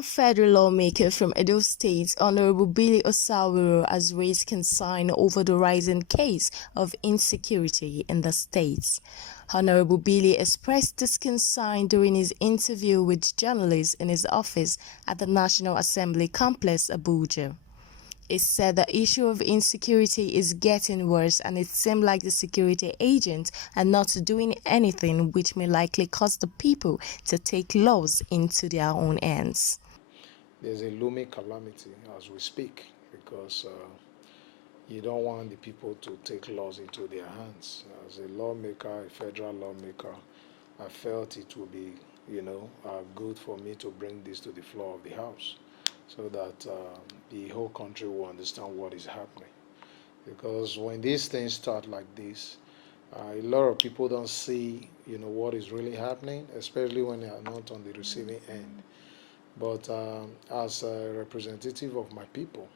A federal lawmaker from Edo State, Honorable Billy Osawuru, has raised concern over the rising case of insecurity in the state. Honorable Billy expressed this concern during his interview with journalists in his office at the National Assembly Complex, Abuja. It said the issue of insecurity is getting worse, and it seemed like the security agents are not doing anything, which may likely cause the people to take laws into their own hands. There's a looming calamity as we speak because you don't want the people to take laws into their hands. As a lawmaker, a federal lawmaker, I felt it would be, good for me to bring this to the floor of the House, so that the whole country will understand what is happening. Because when these things start like this, a lot of people don't see, what is really happening, especially when they are not on the receiving end. But as a representative of my people,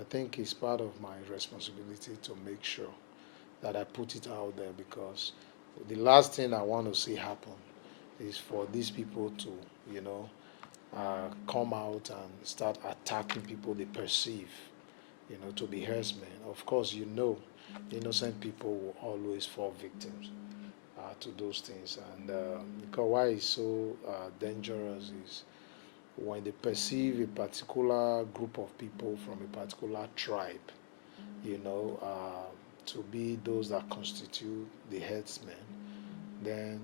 I think it's part of my responsibility to make sure that I put it out there, because the last thing I want to see happen is for these people to, come out and start attacking people they perceive, to be herdsmen. Of course, innocent people will always fall victims to those things. And because why it's so dangerous is when they perceive a particular group of people from a particular tribe, to be those that constitute the herdsmen, then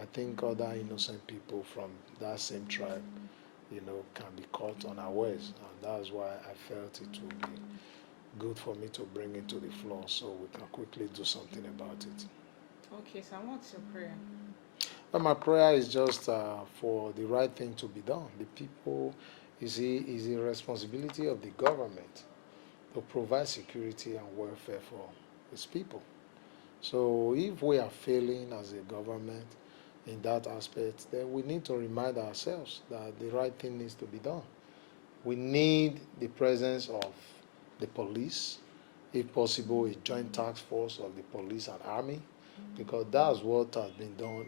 I think other innocent people from that same tribe, can be caught unawares. And that's why I felt it would be good for me to bring it to the floor so we can quickly do something about it. Okay, so what's your prayer? But my prayer is just for the right thing to be done. The people, is the responsibility of the government to provide security and welfare for its people. So if we are failing as a government in that aspect, then we need to remind ourselves that the right thing needs to be done. We need the presence of the police, if possible, a joint task force of the police and army, because that's what has been done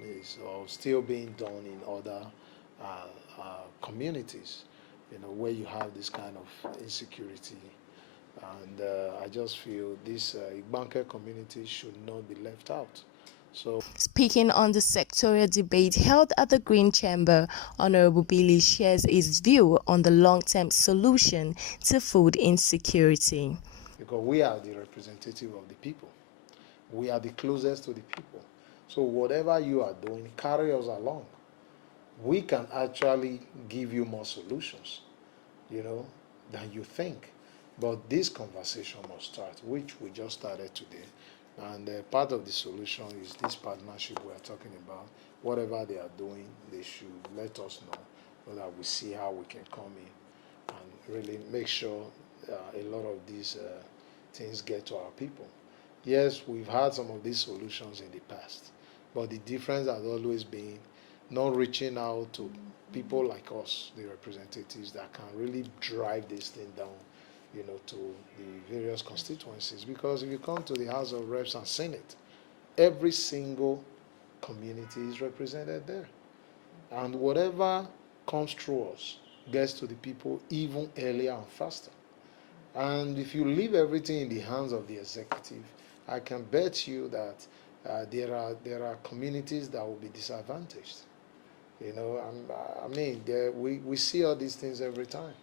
or still being done in other communities, where you have this kind of insecurity. And I just feel this Igbanke community should not be left out. So, speaking on the sectorial debate held at the Green Chamber, Honorable Billy shares his view on the long-term solution to food insecurity. Because we are the representative of the people. We are the closest to the people. So whatever you are doing, carry us along. We can actually give you more solutions, than you think. But this conversation must start, which we just started today. And part of the solution is this partnership we are talking about. Whatever they are doing, they should let us know so that we see how we can come in and really make sure a lot of these things get to our people. Yes, we've had some of these solutions in the past, but the difference has always been not reaching out to people like us, the representatives, that can really drive this thing down, to the various constituencies. Because if you come to the House of Reps and Senate, every single community is represented there. And whatever comes through us gets to the people even earlier and faster. And if you leave everything in the hands of the executive, I can bet you that there are communities that will be disadvantaged. We see all these things every time.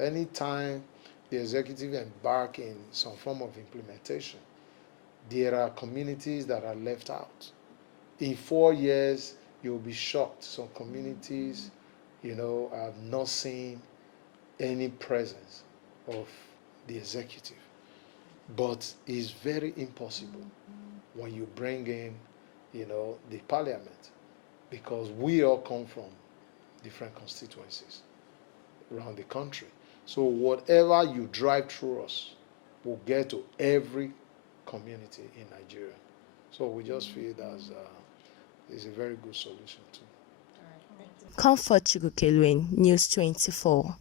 Anytime the executive embark in some form of implementation, there are communities that are left out. In 4 years, you'll be shocked. Some communities, have not seen any presence of the executive. But it's very impossible when you bring in, the parliament, because we all come from different constituencies around the country. So whatever you drive through us will get to every community in Nigeria. So we just feel that is a very good solution too. Comfort Chukwukeluen, News 24.